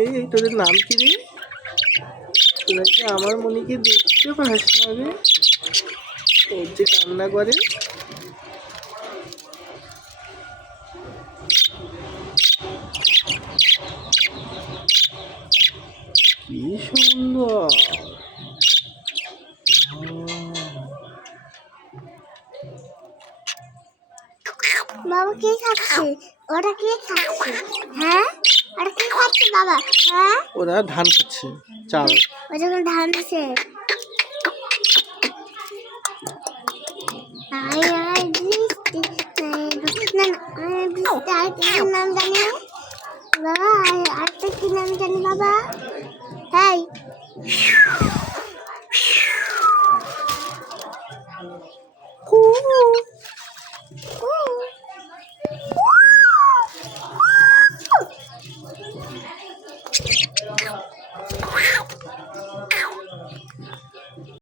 এই তোদের নাম কি রে? তোরা কি আমার মনিকে দেখতে পাস না রে? ওর যে কান্না করে। কি সুন্দর। বাবা কি খাচ্ছে? ওরা কি খাচ্ছে? হ্যাঁ, ওরা কি খাচ্ছে বাবা? হ্যাঁ, ওরা ধান খাচ্ছে, চাল। ওরা ধান আছে। আয় আয় বৃষ্টি, না আয় বৃষ্টি, আর কি নাম জানি বাবা? আরেকটা কি নাম জানি বাবা? হ্যাঁ।